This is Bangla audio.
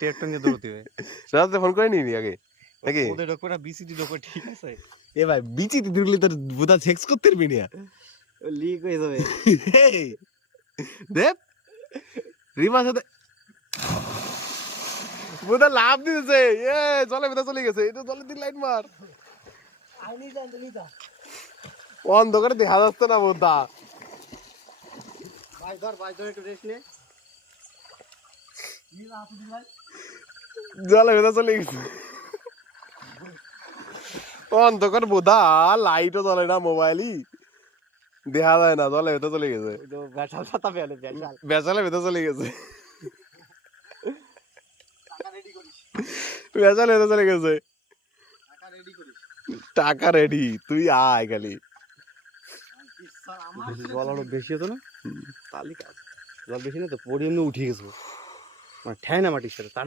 টেকটন নিয়ে দৌড়তে হবে। রাতে ফোন করে নিবি আগে নাকি? ওদের ঢোকো না, বিসিডি ঢোকো, ঠিক আছে? এ ভাই বিচিতে ঢুকলে তোর বোধা সেক্স করতে পারবি না। লিক হয়ে যাবে। দেখ রিমার সাথে বোধা লাভ দিতেছে। এ জলে বেদা চলে গেছে, এটা জলের দিক লাইট মার। অন্ধকারে দেখা যাচ্ছে না বোধা। ভাই ধর একটু রেস্ট নে। জলে বেদা চলে গেছে, অন্ধকার বোধা, লাইটও জ্বলে না, মোবাইলই দেখা যায় না, জলে ভেতর চলে গেছে, বেচাল ছাতা পেলে বেচাল। বেচালে ভেতর চলে গেছে, বেচালে ভেতর চলে গেছে। টাকা রেডি, তুই আয় খালি। জল আরো বেশি হতো না, তালিকা জল বেশি না তো পড়ে এমনি উঠে গেছে, মানে ঠ্যায় না মাটির সাথে তার